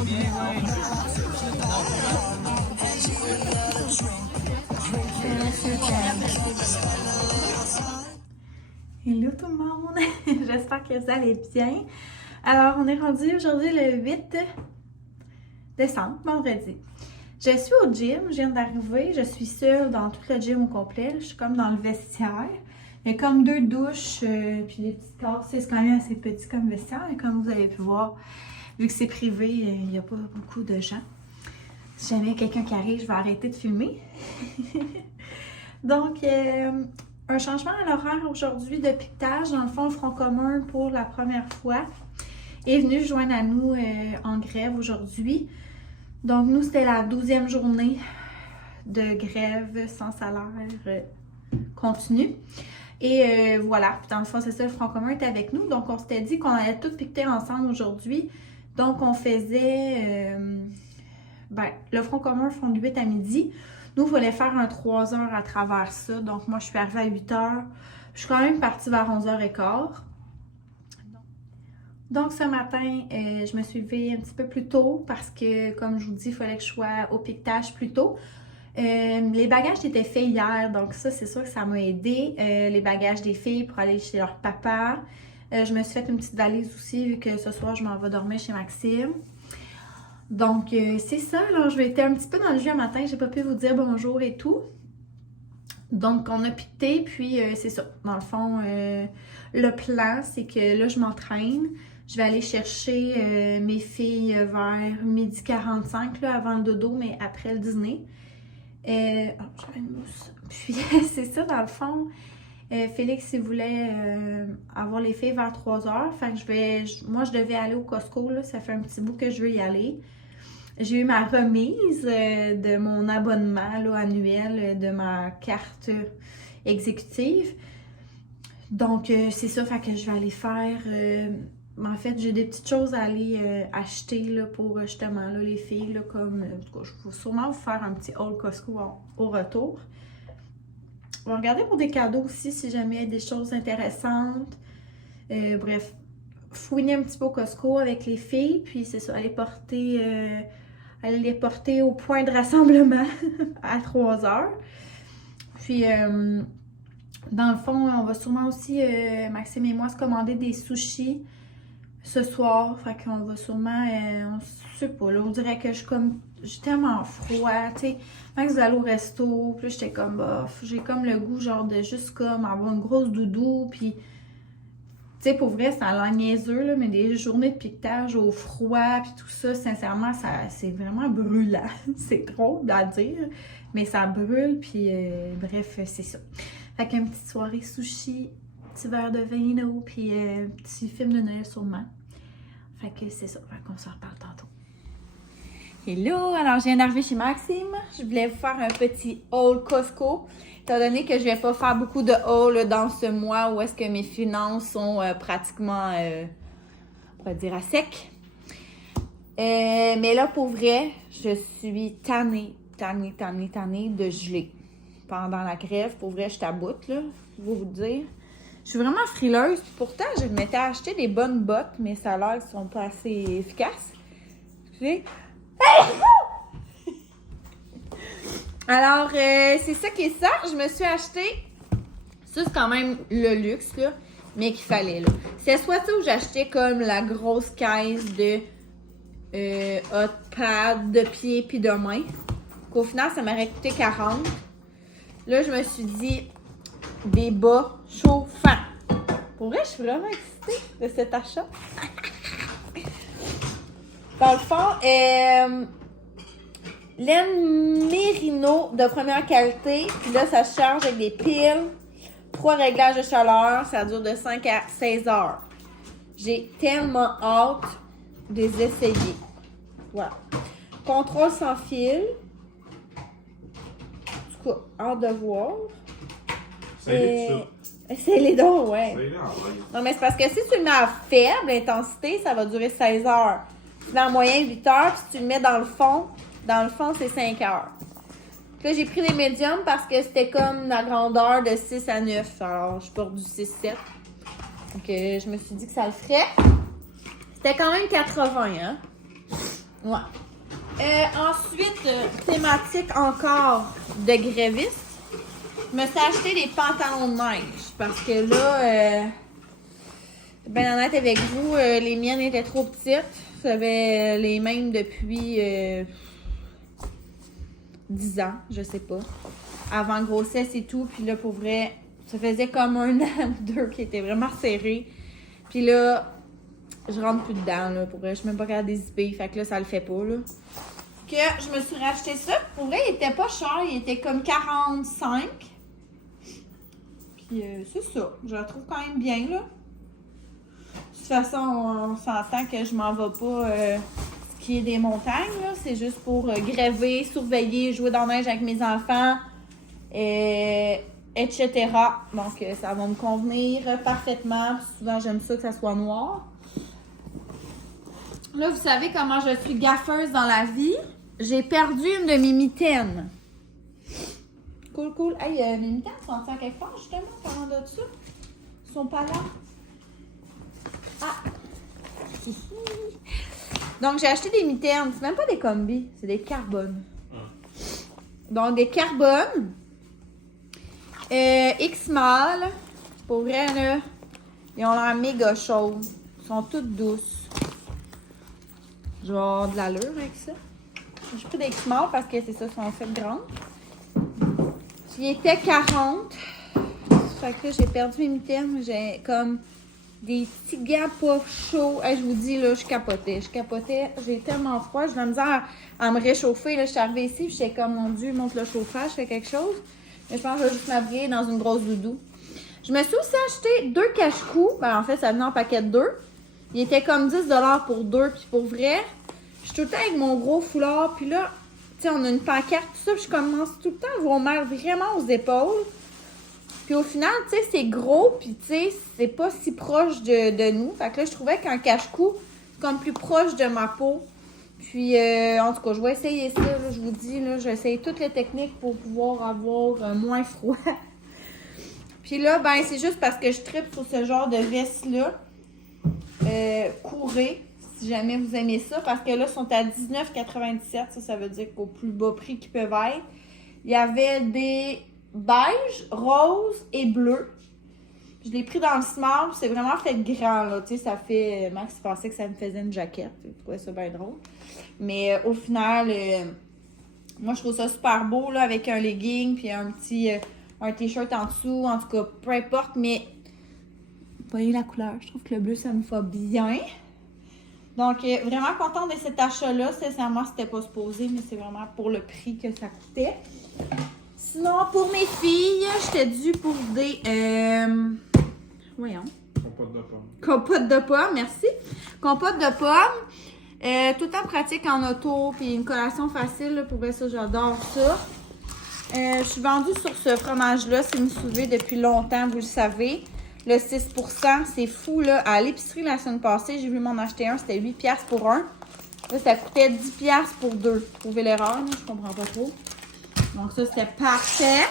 Hello tout le monde! J'espère que vous allez bien. Alors, on est rendu aujourd'hui le 8 décembre, vendredi. Je suis au gym, je viens d'arriver, je suis seule dans tout le gym au complet. Je suis comme dans le vestiaire. Il y a comme 2 douches, puis des petites tasses. C'est quand même assez petit comme vestiaire, mais comme vous avez pu voir, vu que c'est privé, il n'y a pas beaucoup de gens. Si jamais quelqu'un qui arrive, je vais arrêter de filmer. Donc, un changement à l'horaire aujourd'hui de piquetage. Dans le fond, le Front commun pour la première fois est venu joindre à nous en grève aujourd'hui. Donc, nous, c'était la 12e journée de grève sans salaire continu. Et voilà, puis dans le fond, c'est ça, le Front commun est avec nous. Donc, on s'était dit qu'on allait tous piqueter ensemble aujourd'hui. Donc, on faisait... le Front commun font de 8 à midi. Nous, il fallait faire un 3 heures à travers ça. Donc, moi, je suis arrivée à 8 heures. Je suis quand même partie vers 11h15. Donc, ce matin, je me suis levée un petit peu plus tôt parce que, comme je vous dis, il fallait que je sois au piquetage plus tôt. Les bagages étaient faits hier, donc ça, c'est sûr que ça m'a aidé. Les bagages des filles pour aller chez leur papa. Je me suis fait une petite valise aussi, vu que ce soir, je m'en vais dormir chez Maxime. Donc, c'est ça. Alors, je vais être un petit peu dans le jus un matin. J'ai pas pu vous dire bonjour et tout. Donc, on a piqueté, puis c'est ça. Dans le fond, le plan, c'est que là, je m'entraîne. Je vais aller chercher mes filles vers 12h45, là, avant le dodo, mais après le dîner. J'avais une mousse. Puis, c'est ça, dans le fond. Félix, il voulait avoir les filles vers 3h. Fait que moi, je devais aller au Costco, là. Ça fait un petit bout que je veux y aller. J'ai eu ma remise de mon abonnement là, annuel de ma carte exécutive. Donc, c'est ça, fait que je vais aller faire... en fait, j'ai des petites choses à aller acheter là, pour justement là, les filles. Là, comme, en tout cas, je vais sûrement vous faire un petit haul Costco au retour. On va regarder pour des cadeaux aussi si jamais il y a des choses intéressantes. Bref, fouiner un petit peu au Costco avec les filles. Puis c'est ça, aller les porter au point de rassemblement à 3h. Puis, dans le fond, on va sûrement aussi, Maxime et moi, se commander des sushis ce soir. Fait qu'on va sûrement, on sait pas, là, on dirait que j'ai tellement froid, tu sais. Quand vous allez au resto, puis j'étais comme, bof, j'ai comme le goût, genre, de juste comme avoir une grosse doudou, puis... Tu sais, pour vrai, ça a l'air niaiseux, là, mais des journées de piquetage au froid, puis tout ça, sincèrement, c'est vraiment brûlant. C'est drôle à dire, mais ça brûle, puis bref, c'est ça. Fait qu'une petite soirée sushi, petit verre de vin, puis petit film de Noël sûrement. Fait que c'est ça, fait qu'on s'en reparle tantôt. Hello! Alors, je viens d'arriver chez Maxime. Je voulais vous faire un petit haul Costco. Étant donné que je vais pas faire beaucoup de haul dans ce mois où est-ce que mes finances sont pratiquement, on pourrait dire, à sec. Mais là, pour vrai, je suis tannée de geler. Pendant la grève, pour vrai, je taboute, là, je vais vous dire. Je suis vraiment frileuse. Pourtant, je m'étais acheté des bonnes bottes, mais ça a l'air qu'elles sont pas assez efficaces. Excusez. Alors, c'est ça qui est ça. Je me suis acheté. Ça, c'est quand même le luxe, là. Mais qu'il fallait, là. C'est soit ça où j'ai acheté comme la grosse caisse de hot pad de pied puis de main. Qu'au final, ça m'aurait coûté 40. Là, je me suis dit des bas chauffants. Pour vrai, je suis vraiment excitée de cet achat. Dans le fond, laine Mérino de première qualité. Puis là, ça se charge avec des piles. 3 réglages de chaleur. Ça dure de 5 à 16 heures. J'ai tellement hâte de les essayer. Voilà. Contrôle sans fil. En tout cas, hâte de voir. C'est les dons, ouais. Non, mais c'est parce que si tu le mets à faible intensité, ça va durer 16 heures. Tu mets en moyenne 8 heures, puis si tu le mets dans le fond, c'est 5 heures. Puis là, j'ai pris les médiums parce que c'était comme la grandeur de 6 à 9. Alors, je porte du 6-7. Donc, je me suis dit que ça le ferait. C'était quand même 80, hein? Ouais. Ensuite, thématique encore de gréviste. Je me suis acheté des pantalons de neige parce que là, ben honnête avec vous, les miennes étaient trop petites. J'avais les mêmes depuis 10 ans, je sais pas. Avant grossesse et tout. Puis là, pour vrai, ça faisait comme 1 an ou 2 qui était vraiment serré. Puis là, je rentre plus dedans, là. Pour vrai, je suis même pas capable de zipper. Fait que là, ça le fait pas, là. Que je me suis racheté ça. Pour vrai, il était pas cher. Il était comme 45. Puis c'est ça. Je la trouve quand même bien, là. De toute façon, on s'entend que je m'en vais pas skier des montagnes, là. C'est juste pour gréver, surveiller, jouer dans la neige avec mes enfants, etc. Donc, ça va me convenir parfaitement. Souvent, j'aime ça que ça soit noir. Là, vous savez comment je suis gaffeuse dans la vie. J'ai perdu une de mes mitaines. Cool, cool. Hey, mes mitaines sont-elles quelque part, justement, parlant de ça? Ils sont pas là. Ah! Donc, j'ai acheté des mitaines. C'est même pas des combis, c'est des carbones. Donc, des carbones. X-Mal. Pour vrai, là, ils ont l'air méga chaudes. Ils sont toutes douces. Je vais avoir de l'allure avec ça. J'ai pris des X-Mal parce que c'est ça, ils sont faites grandes. J'y étais 40. Fait que là, j'ai perdu mes mitaines. J'ai comme des petits gants pas chauds. Hey, je vous dis, là, je capotais. J'ai tellement froid. J'ai de la misère à me réchauffer. Là, je suis arrivée ici puis j'étais comme, mon Dieu, monte le chauffage, fais quelque chose. Mais je pense que je vais juste m'habiller dans une grosse doudou. Je me suis aussi acheté 2 cache-cou. Ben, en fait, ça venait en paquet de 2. Il était comme 10$ pour 2. Puis pour vrai, je suis tout le temps avec mon gros foulard. Puis là, tu sais, on a une pancarte, tout ça. Puis je commence tout le temps à voir mal vraiment aux épaules. Puis au final, tu sais, c'est gros. Puis tu sais, c'est pas si proche de nous. Fait que là, je trouvais qu'un cache-cou, c'est comme plus proche de ma peau. Puis, en tout cas, je vais essayer ça. Là, je vous dis, là, je vais essayer toutes les techniques pour pouvoir avoir moins froid. Puis là, ben, c'est juste parce que je tripe sur ce genre de veste-là. Courez, si jamais vous aimez ça. Parce que là, ils sont à 19,97. Ça veut dire qu'au plus bas prix qu'ils peuvent être. Il y avait des beige, rose et bleu. Je l'ai pris dans le small. C'est vraiment fait grand, là. Tu sais, ça fait... Max pensait que ça me faisait une jaquette. Je trouvais ça bien drôle. Mais au final... moi, je trouve ça super beau, là, avec un legging, puis un petit un t-shirt en dessous, en tout cas, peu importe, mais vous voyez la couleur, je trouve que le bleu, ça me va bien. Donc, vraiment contente de cet achat-là. Sincèrement, c'était pas supposé, mais c'est vraiment pour le prix que ça coûtait. Sinon, pour mes filles, j'étais due pour des... voyons. Compote de pommes. Compote de pommes, merci. Compote de pommes. Tout le temps pratique en auto, puis une collation facile, là, pour ça, j'adore ça. Je suis vendue sur ce fromage-là, si vous me suivez depuis longtemps, vous le savez. Le 6%, c'est fou, là. À l'épicerie, la semaine passée, j'ai vu m'en acheter un, c'était 8$ pour un. Là, ça coûtait 10$ pour 2. Trouvez l'erreur, là, je comprends pas trop. Donc ça, c'était parfait.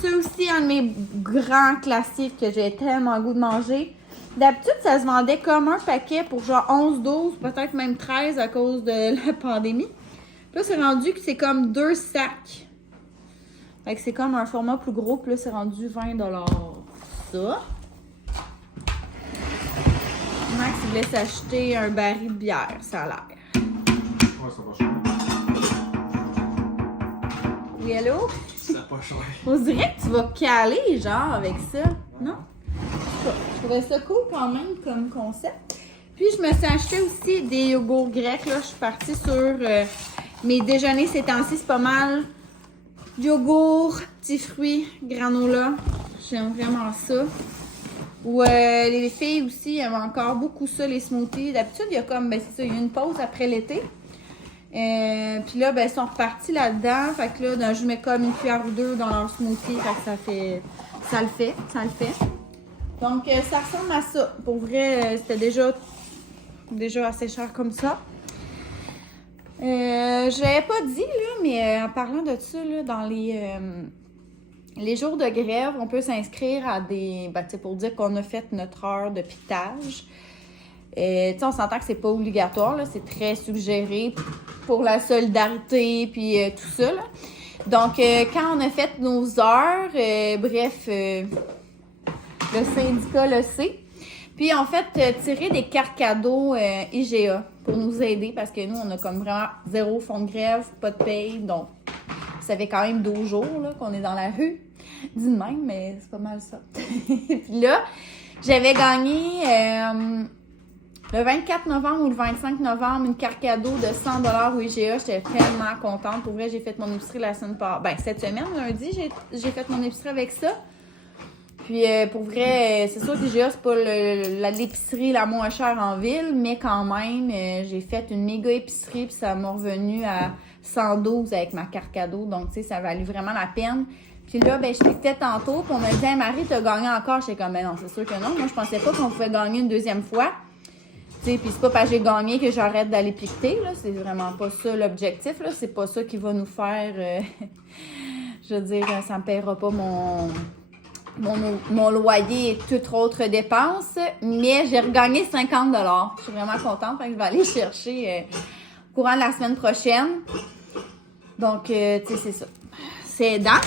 C'est aussi un de mes grands classiques que j'ai tellement le goût de manger. D'habitude, ça se vendait comme un paquet pour genre 11, 12, peut-être même 13 à cause de la pandémie. Là, c'est rendu que c'est comme 2 sacs. Fait que c'est comme un format plus gros, puis là, c'est rendu 20$. Ça. Max voulait s'acheter un baril de bière, ça a l'air. Ouais, ça va cher. Oui, allô? Ça pas cher. On dirait que tu vas caler, genre, avec ça. Non? Je trouvais ça cool quand même comme concept. Puis, je me suis acheté aussi des yogourts grecs. Là, je suis partie sur mes déjeuners ces temps-ci. C'est pas mal. Yogourt, petits fruits, granola. J'aime vraiment ça. Ou les filles aussi aiment encore beaucoup ça, les smoothies. D'habitude, il y a comme, ben c'est ça, il y a une pause après l'été. Puis là, ben, ils sont repartis là-dedans. Fait que là, je mets comme une cuillère ou 2 dans leur smoothie. Fait que ça le fait. Donc, ça ressemble à ça. Pour vrai, c'était déjà assez cher comme ça. Je l'avais pas dit, là, mais en parlant de ça, là, dans les jours de grève, on peut s'inscrire à des... Ben, pour dire qu'on a fait notre heure de piquetage. On s'entend que c'est pas obligatoire, là, c'est très suggéré pour la solidarité puis tout ça. Là. Donc, quand on a fait nos heures, le syndicat le sait. Puis, en fait, tirer des cartes cadeaux IGA pour nous aider parce que nous, on a comme vraiment 0 fonds de grève, pas de paye. Donc, ça fait quand même 12 jours là, qu'on est dans la rue. Dis de même, mais c'est pas mal ça. Puis là, j'avais gagné le 24 novembre ou le 25 novembre une carte cadeau de 100$ au IGA. J'étais tellement contente. Pour vrai, j'ai fait mon épicerie la semaine passée. Ben, cette semaine, lundi, j'ai fait mon épicerie avec ça. Puis pour vrai, c'est sûr que l'IGA, c'est pas l'épicerie la moins chère en ville, mais quand même, j'ai fait une méga épicerie puis ça m'a revenu à 112 avec ma carte cadeau. Donc, tu sais, ça valait vraiment la peine. Puis là, ben, je l'ai fait tantôt, puis on m'a dit hey, « Marie, t'as gagné encore? » J'étais comme « Ben non, c'est sûr que non. Moi, je pensais pas qu'on pouvait gagner une deuxième fois. » Tu sais, puis c'est pas parce que j'ai gagné que j'arrête d'aller piqueter, là. C'est vraiment pas ça l'objectif, là. C'est pas ça qui va nous faire... je veux dire, ça me paiera pas mon loyer et toute autre dépense, mais j'ai regagné 50$. Je suis vraiment contente, fait que je vais aller chercher au courant de la semaine prochaine. Donc, tu sais, c'est ça. C'est aidant.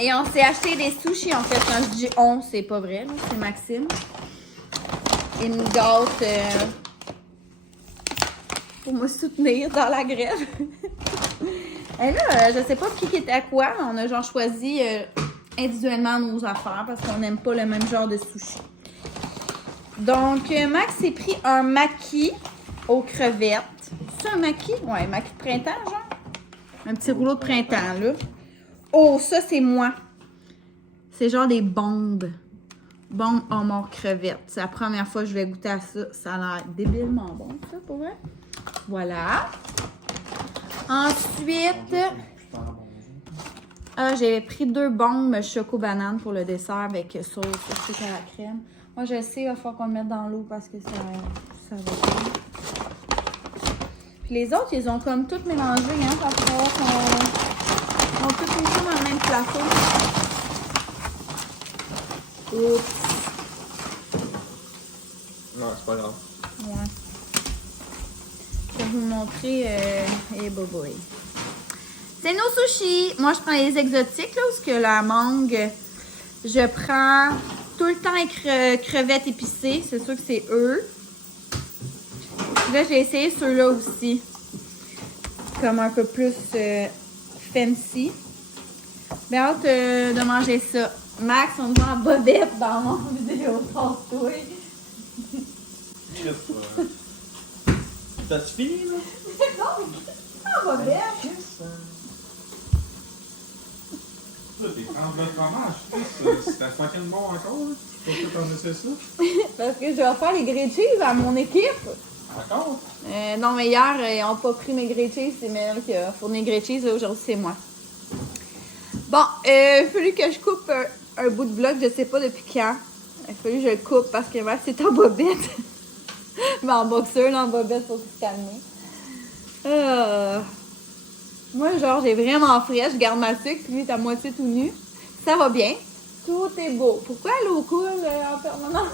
Et on s'est acheté des sushis, en fait. Quand je dis on, c'est pas vrai, là. C'est Maxime. Il me gâte pour me soutenir dans la grève. Et là, je sais pas qui était à quoi, mais on a genre choisi... individuellement nos affaires parce qu'on n'aime pas le même genre de sushi. Donc, Max s'est pris un maki aux crevettes. C'est un maki? Ouais, maki de printemps, genre. Un petit rouleau de printemps, là. Oh, ça, c'est moi. C'est genre des bombes. Bombes homard crevettes. C'est la première fois que je vais goûter à ça. Ça a l'air débilement bon, ça, pour vrai. Voilà. Ensuite... j'ai pris 2 bombes choco-banane pour le dessert avec sauce sucre à la crème. Moi, je sais, il va falloir qu'on le mette dans l'eau parce que ça va bien. Puis les autres, ils ont comme tout mélangé, hein. Ça va falloir qu'on tout mis ça dans le même plateau. Oups. Non, c'est pas grave. Ouais. Je vais vous montrer les bobois. C'est nos sushis. Moi, je prends les exotiques, là, parce que la mangue, je prends tout le temps les crevettes épicées. C'est sûr que c'est eux. Là, j'ai essayé ceux-là aussi. Comme un peu plus fancy. J'ai hâte de manger ça. Max, on voit en bobette dans mon vidéo. Passe-toi. T'as-tu fini, là? Non, mais en bobette. T'es tremblé de fromage. C'est ta fucking bon encore, là? Pourquoi t'en essaies ça? Parce que je vais faire les grilled cheese à mon équipe. Encore? Non, mais hier, ils n'ont pas pris mes grilled cheese. C'est Mel qui a fourni les grilled cheese. Aujourd'hui, c'est moi. Bon, il a fallu que je coupe un bout de bloc. Je sais pas depuis quand. Il a fallu que je le coupe parce que moi, c'est en bobette. Mais en boxeur, là, en bobette, faut se calmer. Moi, genre, j'ai vraiment frais. Je garde ma sucre, puis lui, t'es à moitié tout nu. Ça va bien. Tout est beau. Pourquoi l'eau coule en permanence?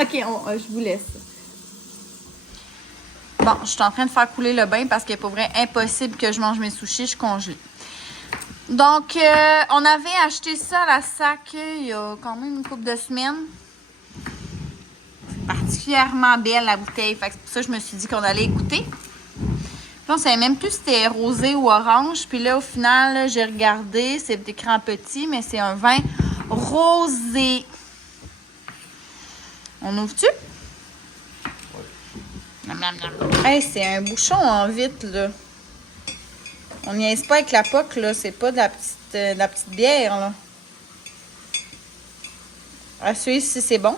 OK, je vous laisse. Bon, je suis en train de faire couler le bain parce qu'il est pour vrai impossible que je mange mes sushis. Je suis congelée. Donc, on avait acheté ça à la SAC il y a quand même une couple de semaines. C'est particulièrement belle, la bouteille. Fait que c'est pour ça que je me suis dit qu'on allait goûter. Puis on savait même plus si c'était rosé ou orange. Puis là, au final, j'ai regardé. C'est écrit en petit, mais c'est un vin rosé. On ouvre-tu? Hey, c'est un bouchon en vitre, là. On niaise pas avec la poque, là. C'est pas de la petite bière, là. Assurez si c'est bon.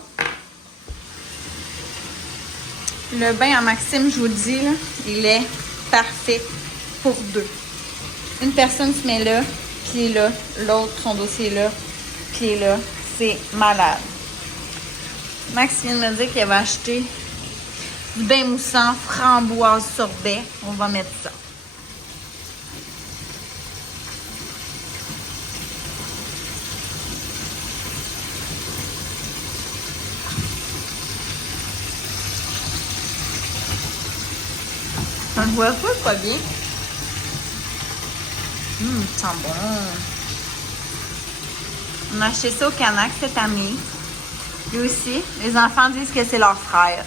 Le bain à Maxime, je vous le dis, là, il est parfait pour 2. Une personne se met là, pied là. L'autre, son dossier est là, pied là. C'est malade. Max vient de me dire qu'il avait acheté du bain moussant, framboise sorbet. On va mettre ça. voit pas bien. Ça sent bon. On a acheté ça au Canac cette année. Lui aussi, les enfants disent que c'est leur frère.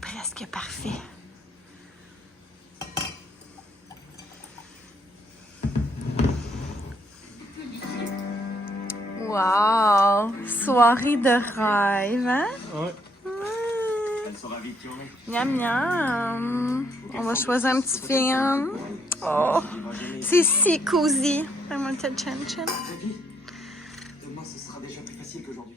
Presque parfait. Wow! Soirée de rêve, hein? Ouais. Miam miam! On va choisir un petit film. Oh! C'est si cosy! Fais-moi le chin chin. Demain, ce sera déjà plus facile qu'aujourd'hui.